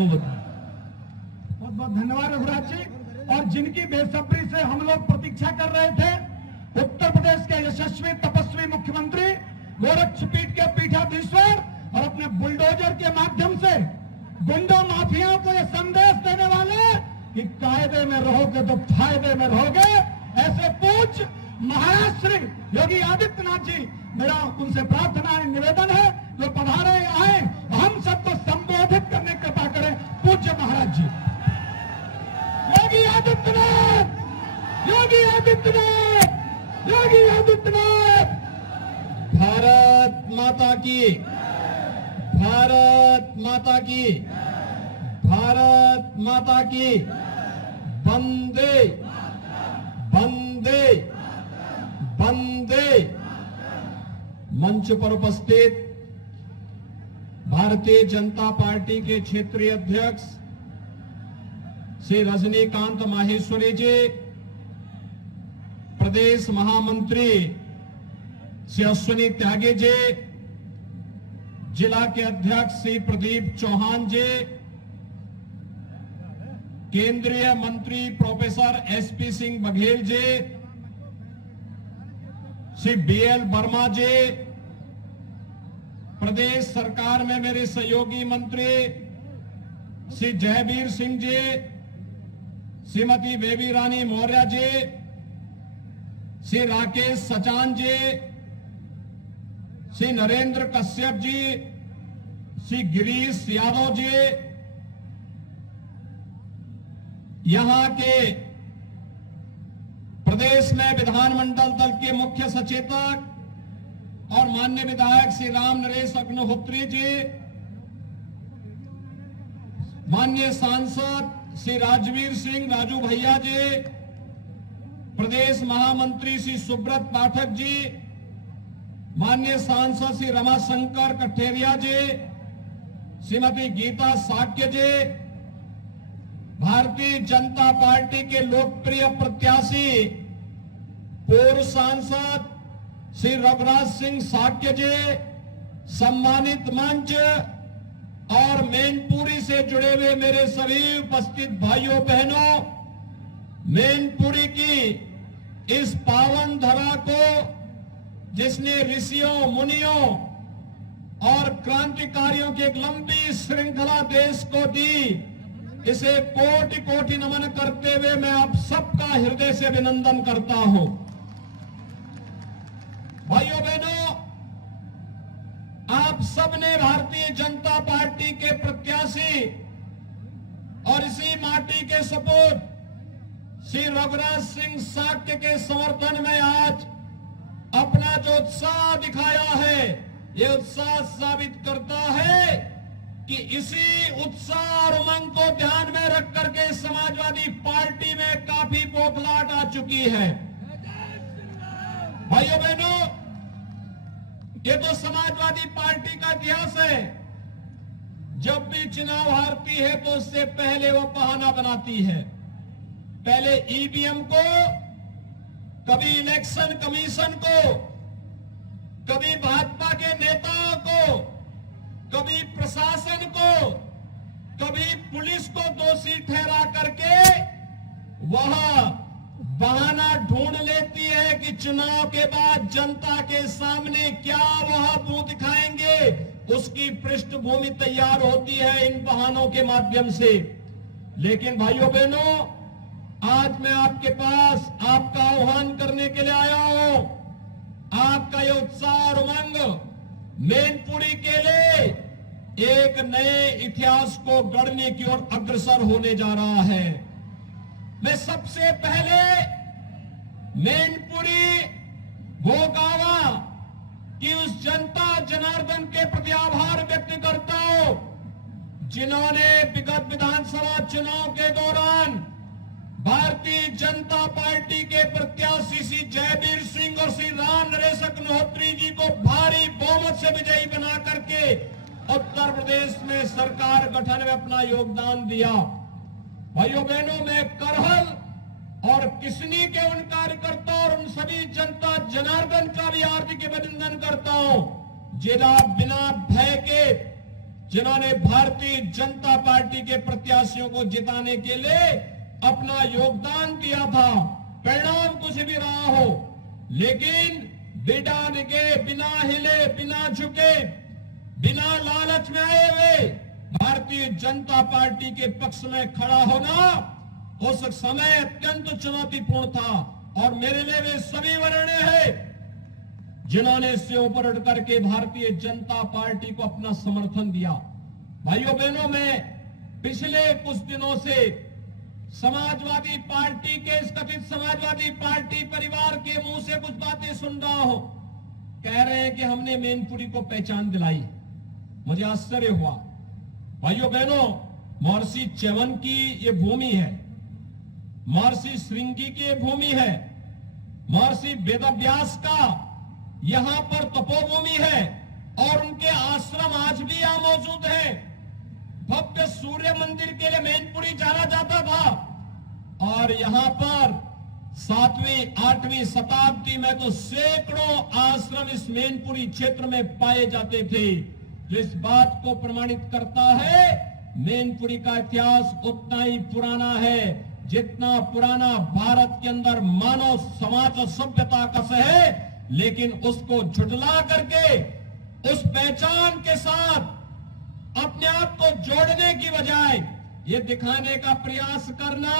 वो बताएं। बहुत बहुत धन्यवाद रघुराज जी। और जिनकी बेसब्री से हम लोग प्रतीक्षा कर रहे थे, उत्तर प्रदेश के यशस्वी तपस्वी मुख्यमंत्री, गोरक्षपीठ के पीठाधीश्वर और अपने बुलडोजर के माध्यम से गुंडा माफियाओं को यह संदेश देने वाले कि कायदे में रहोगे तो फायदे में रहोगे, ऐसे पूज्य महाराज श्री योगी आदित्यनाथ जी, मेरा उनसे प्रार्थना है, निवेदन है, जो पधारे आए हम सबको संबोधित करने की कृपा करें। पूज्य महाराज जी। योगी आदित्यनाथ, योगी आदित्यनाथ, योगी आदित्यनाथ। भारत माता की, भारत माता की, भारत माता की। वंदे वंदे वंदे। मंच पर उपस्थित भारतीय जनता पार्टी के क्षेत्रीय अध्यक्ष श्री रजनीकांत माहेश्वरी जी, प्रदेश महामंत्री श्री अश्विनी त्यागी जी, जिला के अध्यक्ष श्री प्रदीप चौहान जी, केंद्रीय मंत्री professor SP Singh Baghel ji, Shri BL Verma जी, प्रदेश सरकार में मेरे सहयोगी मंत्री श्री जयवीर सिंह जी, श्रीमती बेबी रानी मौर्य जी, श्री राकेश सचान जी, श्री नरेंद्र कश्यप जी, श्री गिरीश यादव जी, यहां के प्रदेश में विधानमंडल दल के मुख्य सचेतक और माननीय विधायक श्री राम नरेश अग्निहोत्री जी, माननीय सांसद श्री राजवीर सिंह राजू भैया जी, प्रदेश महामंत्री श्री सुब्रत पाठक जी, माननीय सांसद श्री रमाशंकर कठेरिया जी, श्रीमती गीता साक्य जी, भारतीय जनता पार्टी के लोकप्रिय प्रत्याशी पूर्व सांसद श्री रघुराज सिंह साक्य जी, सम्मानित मंच और मैनपुरी से जुड़े हुए मेरे सभी उपस्थित भाइयों बहनों, मैनपुरी की इस पावन धरा को जिसने ऋषियों मुनियों और क्रांतिकारियों की एक लंबी श्रृंखला देश को दी, इसे कोटि कोटि नमन करते हुए मैं आप सबका हृदय से अभिनंदन करता हूं। भाइयों बहनों, आप सबने भारतीय जनता पार्टी के प्रत्याशी और इसी माटी के सपूत श्री रघुराज सिंह साक्य के समर्थन में आज अपना जो उत्साह दिखाया है, यह उत्साह साबित करता है कि इसी उत्साह और उमंग को ध्यान में रख करके समाजवादी पार्टी में काफी बौखलाहट आ चुकी है। भाइयों बहनों, ये तो समाजवादी पार्टी का इतिहास है, जब भी चुनाव हारती है तो उससे पहले वो बहाना बनाती है। पहले ईवीएम को, कभी इलेक्शन कमीशन को, कभी भाजपा के नेताओं को, कभी प्रशासन को, कभी पुलिस को दोषी ठहरा करके वह बहाना ढूंढ लेती है कि चुनाव के बाद जनता के सामने क्या वह मुंह दिखाएंगे, उसकी पृष्ठभूमि तैयार होती है इन बहानों के माध्यम से। लेकिन भाइयों बहनों, आज मैं आपके पास आपका आह्वान करने के लिए आया हूं। आपका ये उत्साह और उमंग मैनपुरी के लिए एक नए इतिहास को गढ़ने की ओर अग्रसर होने जा रहा है। मैं सबसे पहले मैनपुरी भोगावा की उस जनता जनार्दन के प्रति आभार व्यक्त करता हूं, जिन्होंने विगत विधानसभा चुनाव के दौरान भारतीय जनता पार्टी के प्रत्याशी श्री जयवीर सिंह और श्री राम नरेश अग्निहोत्री जी को भारी बहुमत से विजयी बना करके उत्तर प्रदेश में सरकार गठन में अपना योगदान दिया। भाइयों बहनों, मैं करहल और किसनी के उन कार्यकर्ता और उन सभी जनता जनार्दन का भी हार्दिक अभिनंदन करता हूं, जिन्हें बिना भय के जिन्होंने भारतीय जनता पार्टी के प्रत्याशियों को जिताने के लिए अपना योगदान दिया था। परिणाम कुछ भी रहा हो, लेकिन बिना निगे, बिना हिले, बिना झुके, बिना लालच में आए हुए भारतीय जनता पार्टी के पक्ष में खड़ा होना उस समय अत्यंत चुनौतीपूर्ण था। और मेरे लिए वे सभी वरीय हैं जिन्होंने इससे ऊपर उठ करके भारतीय जनता पार्टी को अपना समर्थन दिया। भाइयों बहनों, मैं पिछले कुछ दिनों से समाजवादी पार्टी के, इस कथित समाजवादी पार्टी परिवार के मुंह से कुछ बातें सुन रहा हूं। कह रहे हैं कि हमने मैनपुरी को पहचान दिलाई। मुझे आश्चर्य हुआ। भाइयों बहनों, महर्षि च्यवन की ये भूमि है, महर्षि श्रृंगी की ये भूमि है, महर्षि वेदव्यास का यहां पर तपोभूमि है और उनके आश्रम आज भी यहां मौजूद है। भव्य सूर्य मंदिर के लिए मैनपुरी जाना जाता था और यहां पर 7वीं 8वीं शताब्दी में तो सैकड़ों आश्रम इस मैनपुरी क्षेत्र में पाए जाते थे, जो इस बात को प्रमाणित करता है मैनपुरी का इतिहास उतना ही पुराना है जितना पुराना भारत के अंदर मानव समाज और सभ्यता का है। लेकिन उसको झुठला करके उस पहचान के साथ अपने आप को जोड़ने की बजाय ये दिखाने का प्रयास करना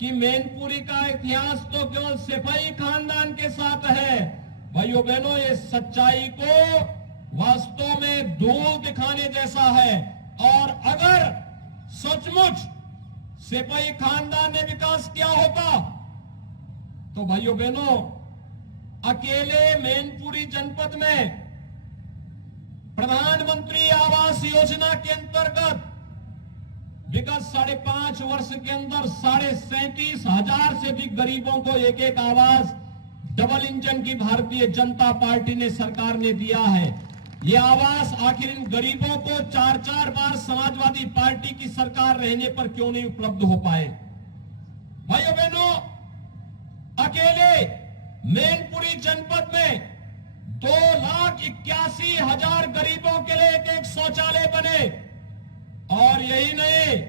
कि मैनपुरी का इतिहास तो केवल सिपाही खानदान के साथ है। भाइयों बहनों, ये सच्चाई को वास्तव में धूल दिखाने जैसा है। और अगर सचमुच सिपाही खानदान ने विकास किया होता तो भाइयों बहनों, अकेले मैनपुरी जनपद में प्रधानमंत्री आवास योजना के अंतर्गत विगत 5.5 वर्ष के अंदर 37,500 से अधिक गरीबों को एक एक आवास डबल इंजन की भारतीय जनता पार्टी ने, सरकार ने दिया है। ये आवास आखिर इन गरीबों को 4-4 बार समाजवादी पार्टी की सरकार रहने पर क्यों नहीं उपलब्ध हो पाए? भाइयों बहनों, अकेले मैनपुरी जनपद में 2,81,000 गरीबों के लिए एक शौचालय बने और यही नहीं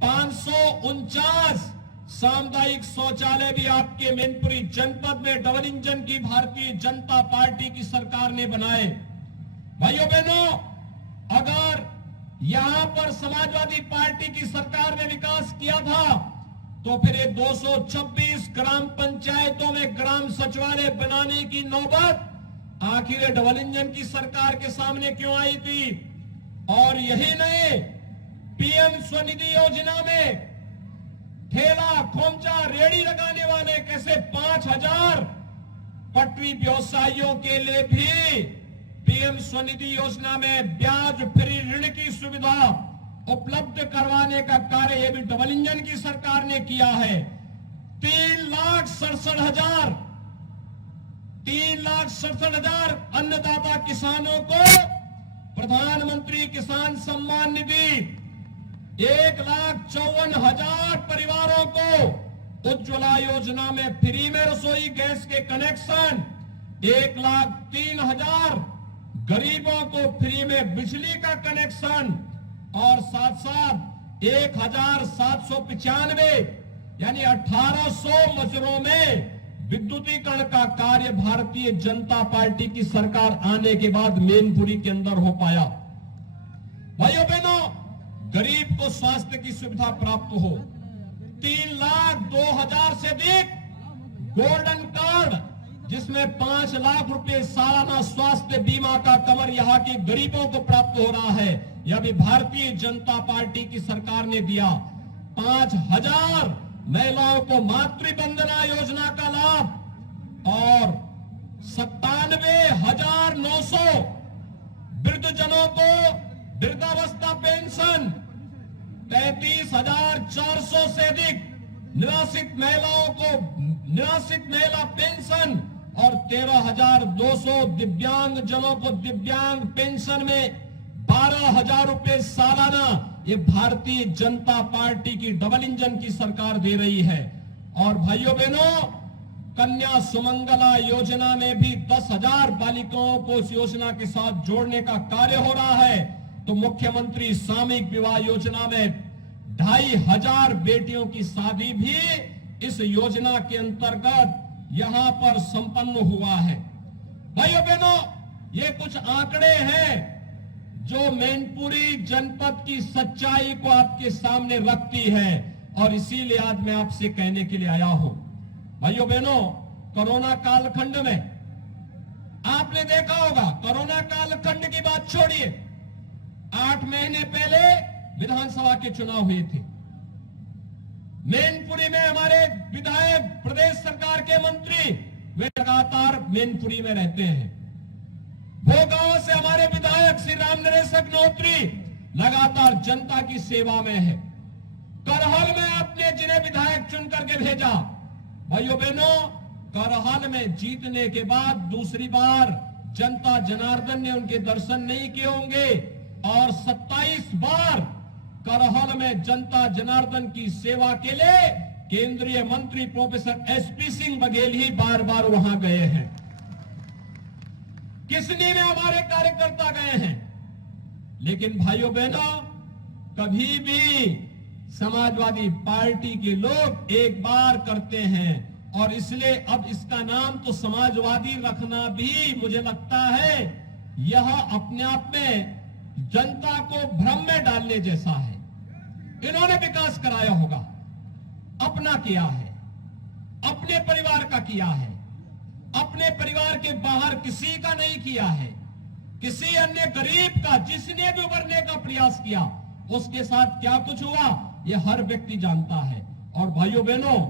549 सामुदायिक शौचालय भी आपके मैनपुरी जनपद में डबल इंजन की भारतीय जनता पार्टी की सरकार ने बनाए। भाइयों बहनों, अगर यहां पर समाजवादी पार्टी की सरकार ने विकास किया था तो फिर ये 226 ग्राम पंचायतों में ग्राम सचिवालय बनाने की नौबत आखिर डबल इंजन की सरकार के सामने क्यों आई थी? और यही नहीं, पीएम स्वनिधि योजना में ठेला खोमचा रेड़ी लगाने वाले कैसे 5,000 पटरी व्यवसायियों के लिए भी पीएम स्वनिधि योजना में ब्याज फ्री ऋण की सुविधा उपलब्ध करवाने का कार्य यह भी डबल इंजन की सरकार ने किया है। 3,67,000 अन्नदाता किसानों को प्रधानमंत्री किसान सम्मान निधि, 1,54,000 परिवारों को उज्ज्वला योजना में फ्री में रसोई गैस के कनेक्शन, 1,03,000 गरीबों को फ्री में बिजली का कनेक्शन और साथ साथ 1,795 यानी 1,800 मजरों में विद्युतीकरण का कार्य भारतीय जनता पार्टी की सरकार आने के बाद मैनपुरी के अंदर हो पाया। भाइयों बहनों, गरीब को स्वास्थ्य की सुविधा प्राप्त हो, 3,02,000 से अधिक गोल्डन कार्ड जिसमें 5 लाख रुपए सालाना स्वास्थ्य बीमा का कवर यहाँ के गरीबों को प्राप्त हो रहा है, यह भी भारतीय जनता पार्टी की सरकार ने दिया। 5,000 महिलाओं को मातृवंदना योजना का लाभ और 97,900 वृद्धजनों को वृद्धावस्था पेंशन, 33,400 से अधिक निराश्रित महिलाओं को निराश्रित महिला पेंशन और 13,200 दिव्यांग जनों को दिव्यांग पेंशन में 12,000 रुपए सालाना ये भारतीय जनता पार्टी की डबल इंजन की सरकार दे रही है। और भाइयों बहनों, कन्या सुमंगला योजना में भी 10,000 बालिकाओं को इस योजना के साथ जोड़ने का कार्य हो रहा है। तो तो मुख्यमंत्री सामूहिक विवाह योजना में 2500 बेटियों की शादी भी इस योजना के अंतर्गत यहां पर संपन्न हुआ है। भाइयों बहनों, ये कुछ आंकड़े हैं जो मैनपुरी जनपद की सच्चाई को आपके सामने रखती है और इसीलिए आज मैं आपसे कहने के लिए आया हूं। भाइयों बहनों, कोरोना कालखंड में आपने देखा होगा, कोरोना कालखंड की बात छोड़िए, 8 महीने पहले विधानसभा के चुनाव हुए थे। मैनपुरी में हमारे विधायक, प्रदेश सरकार के मंत्री, वे लगातार मैनपुरी में रहते हैं। भोगांव से हमारे विधायक श्री राम नरेश अग्निहोत्री लगातार जनता की सेवा में है। करहल में आपने जिन्हें विधायक चुन करके भेजा, भाइयों बहनों, करहल में जीतने के बाद दूसरी बार जनता जनार्दन ने उनके दर्शन नहीं किए होंगे और 27 बार करहल में जनता जनार्दन की सेवा के लिए केंद्रीय मंत्री प्रोफेसर एसपी सिंह बघेल ही बार बार वहां गए हैं। किसनी में हमारे कार्यकर्ता गए हैं। लेकिन भाइयों बहनों, कभी भी समाजवादी पार्टी के लोग एक बार करते हैं और इसलिए अब इसका नाम तो समाजवादी रखना भी मुझे लगता है यह अपने आप में जनता को भ्रम में डालने जैसा है। इन्होंने विकास कराया होगा, अपना किया है, अपने परिवार का किया है, अपने परिवार के बाहर किसी का नहीं किया है, किसी अन्य गरीब का जिसने भी उभरने का प्रयास किया उसके साथ क्या कुछ हुआ यह हर व्यक्ति जानता है। और भाइयों बहनों,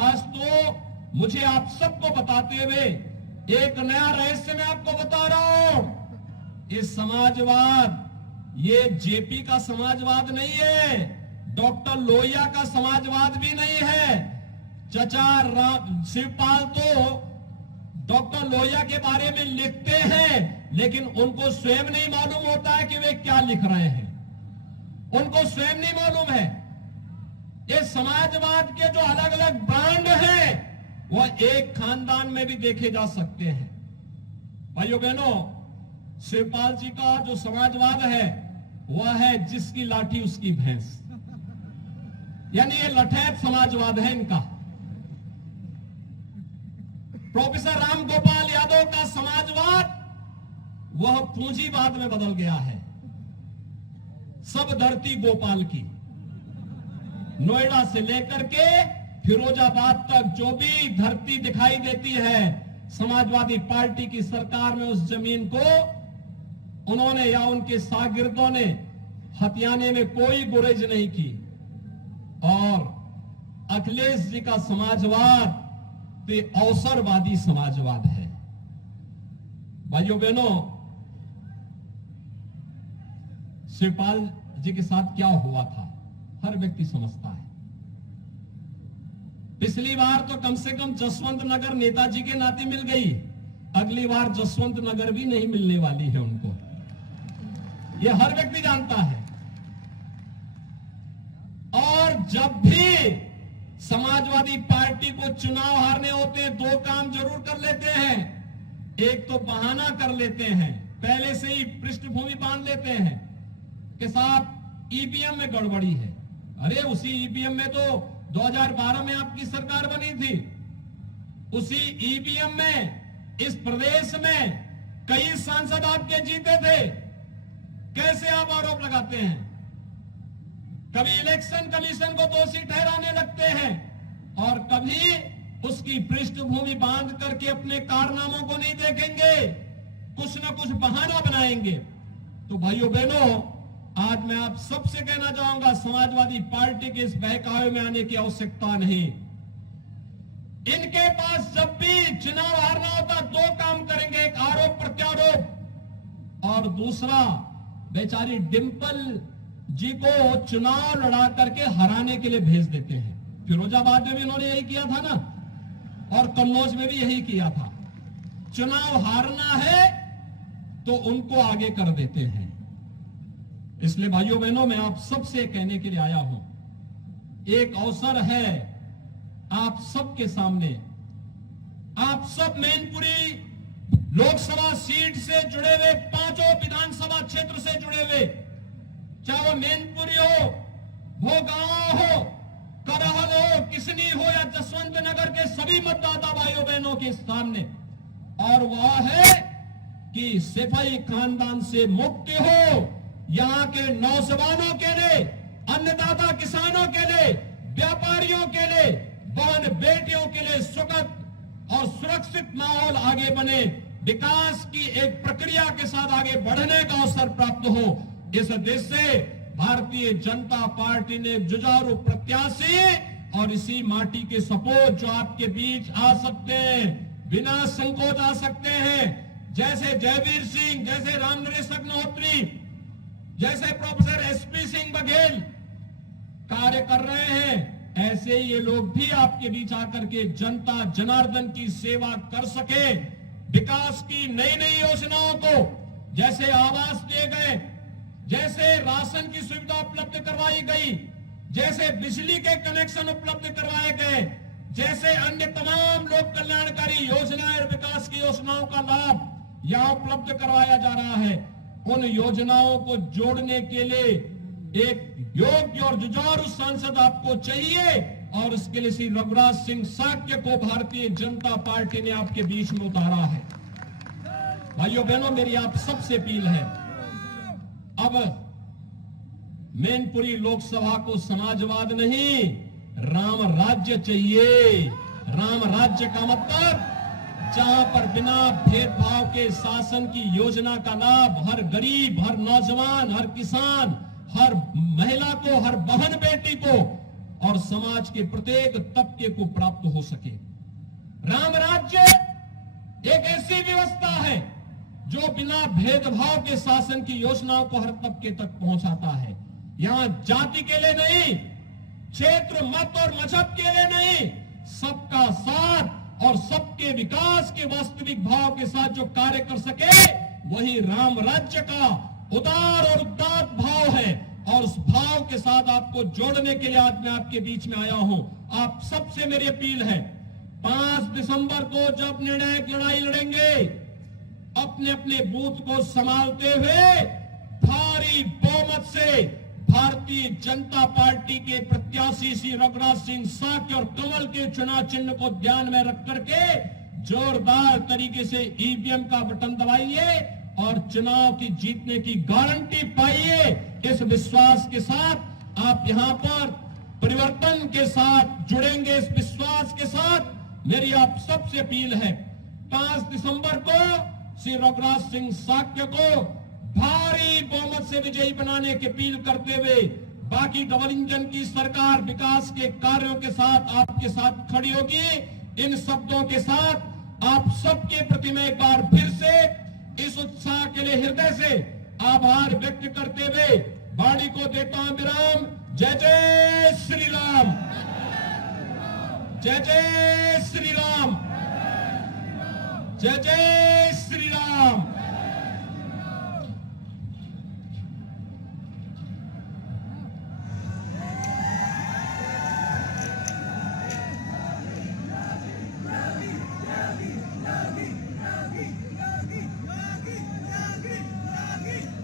आज तो मुझे आप सबको बताते हुए एक नया रहस्य मैं आपको बता रहा हूं। ये समाजवाद, ये जेपी का समाजवाद नहीं है, डॉक्टर लोहिया का समाजवाद भी नहीं है। चचा शिवपाल तो डॉक्टर लोहिया के बारे में लिखते हैं, लेकिन उनको स्वयं नहीं मालूम होता है कि वे क्या लिख रहे हैं, उनको स्वयं नहीं मालूम है। ये समाजवाद के जो अलग अलग ब्रांड हैं वह एक खानदान में भी देखे जा सकते हैं। भाइयों बहनों, शिवपाल जी का जो समाजवाद है वह है जिसकी लाठी उसकी भैंस, यानी ये लठैत समाजवाद है इनका। प्रोफेसर राम गोपाल यादव का समाजवाद वह पूंजीवाद में बदल गया है। सब धरती गोपाल की, नोएडा से लेकर के फिरोजाबाद तक जो भी धरती दिखाई देती है, समाजवादी पार्टी की सरकार में उस जमीन को उन्होंने या उनके शागिर्दों ने हथियाने में कोई गुरेज नहीं की। और अखिलेश जी का समाजवाद तो अवसरवादी समाजवाद है। भाइयों बहनों, शिवपाल जी के साथ क्या हुआ था हर व्यक्ति समझता है। पिछली बार तो कम से कम जसवंत नगर नेताजी के नाते मिल गई, अगली बार जसवंत नगर भी नहीं मिलने वाली है उनको, यह हर व्यक्ति जानता है। और जब भी समाजवादी पार्टी को चुनाव हारने होते हैं, 2 काम जरूर कर लेते हैं। एक तो बहाना कर लेते हैं, पहले से ही पृष्ठभूमि बांध लेते हैं के साथ ईवीएम में गड़बड़ी है। अरे उसी ईवीएम में तो 2012 में आपकी सरकार बनी थी, उसी ईवीएम में इस प्रदेश में कई सांसद आपके जीते थे। कैसे आप आरोप लगाते हैं? कभी इलेक्शन कमीशन को दोषी ठहराने लगते हैं और कभी उसकी पृष्ठभूमि बांध करके अपने कारनामों को नहीं देखेंगे, कुछ ना कुछ बहाना बनाएंगे। तो भाइयों बहनों, आज मैं आप सबसे कहना चाहूंगा, समाजवादी पार्टी के इस बहकावे में आने की आवश्यकता नहीं। इनके पास जब भी चुनाव हारना होता 2 काम करेंगे, एक आरोप प्रत्यारोप और दूसरा बेचारी डिंपल जी को चुनाव लड़ा करके हराने के लिए भेज देते हैं। फिरोजाबाद में भी इन्होंने यही किया था ना, और कन्नौज में भी यही किया था। चुनाव हारना है तो उनको आगे कर देते हैं। इसलिए भाइयों बहनों, मैं आप सबसे कहने के लिए आया हूं, एक अवसर है आप सबके सामने। आप सब मैनपुरी लोकसभा सीट से जुड़े हुए, 5 विधानसभा क्षेत्र से जुड़े हुए चाहे वो मैनपुरी हो, भोगांव हो, करहल हो, किसनी हो या जसवंत नगर के सभी मतदाता भाइयों बहनों के सामने, और वह है कि सिपाही खानदान से मुक्ति हो, यहाँ के नौजवानों के लिए, अन्नदाता किसानों के लिए, व्यापारियों के लिए, बहन बेटियों के लिए सुखद और सुरक्षित माहौल आगे बने, विकास की एक प्रक्रिया के साथ आगे बढ़ने का अवसर प्राप्त हो। इस देश से भारतीय जनता पार्टी ने जुझारू प्रत्याशी और इसी माटी के सपूत जो आपके बीच आ सकते हैं, बिना संकोच आ सकते हैं, जैसे जयवीर सिंह, जैसे रामनरेश अग्निहोत्री, जैसे प्रोफेसर एसपी सिंह बघेल कार्य कर रहे हैं, ऐसे ये लोग भी आपके बीच आकर के जनता जनार्दन की सेवा कर सके, विकास की नई नई योजनाओं को, जैसे आवास दिए गए, जैसे राशन की सुविधा उपलब्ध करवाई गई, जैसे बिजली के कनेक्शन उपलब्ध करवाए गए, जैसे अन्य तमाम लोक कल्याणकारी योजनाएं और विकास की योजनाओं का लाभ यहां उपलब्ध करवाया जा रहा है। उन योजनाओं को जोड़ने के लिए एक योग्य और जुझारू सांसद आपको चाहिए, और इसके लिए श्री रघुराज सिंह साक्य को भारतीय जनता पार्टी ने आपके बीच में उतारा है। भाइयों बहनों, मेरी आप सबसे अपील है, अब मैनपुरी लोकसभा को समाजवाद नहीं, राम राज्य चाहिए। राम राज्य का मतलब जहां पर बिना भेदभाव के शासन की योजना का लाभ हर गरीब, हर नौजवान, हर किसान, हर महिला को, हर बहन बेटी को और समाज के प्रत्येक तबके को प्राप्त हो सके। राम राज्य एक ऐसी व्यवस्था है जो बिना भेदभाव के शासन की योजनाओं को हर तबके तक पहुंचाता है। यहां जाति के लिए नहीं, क्षेत्र, मत और मजहब के लिए नहीं, सबका साथ और सबके विकास के वास्तविक भाव के साथ जो कार्य कर सके, वही राम राज्य का उदार और उदात्त भाव है। और उस भाव के साथ आपको जोड़ने के लिए आज मैं आपके बीच में आया हूं। आप सबसे मेरी अपील है, 5 दिसंबर को जब निर्णायक लड़ाई लड़ेंगे, अपने अपने बूथ को संभालते हुए भारी बहुमत से भारतीय जनता पार्टी के प्रत्याशी श्री रघुराज सिंह साक्य और कमल के चुनाव चिन्ह को ध्यान में रख करके जोरदार तरीके से ईवीएम का बटन दबाइए और चुनाव की जीतने की गारंटी पाइए। इस विश्वास के साथ आप यहां पर परिवर्तन के साथ जुड़ेंगे। इस विश्वास के साथ मेरी आप सबसे अपील है, 5 दिसंबर को श्री रघुराज सिंह साक्य को भारी बहुमत से विजयी बनाने की अपील करते हुए, बाकी डबल इंजन की सरकार विकास के कार्यों के साथ आपके साथ खड़ी होगी। इन शब्दों के साथ आप सबके प्रति मैं एक बार फिर से इस उत्साह के लिए हृदय से आभार व्यक्त करते हुए वाणी को देता हूं विराम। जय जय श्री राम, जय जय श्री राम, जय जय श्री राम।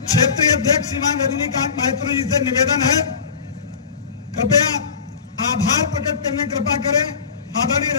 क्षेत्रीय अध्यक्ष श्रीमान रजनीकांत माहेश्वरी जी से निवेदन है, कृपया आभार प्रकट करने कृपा करें। आदरणीय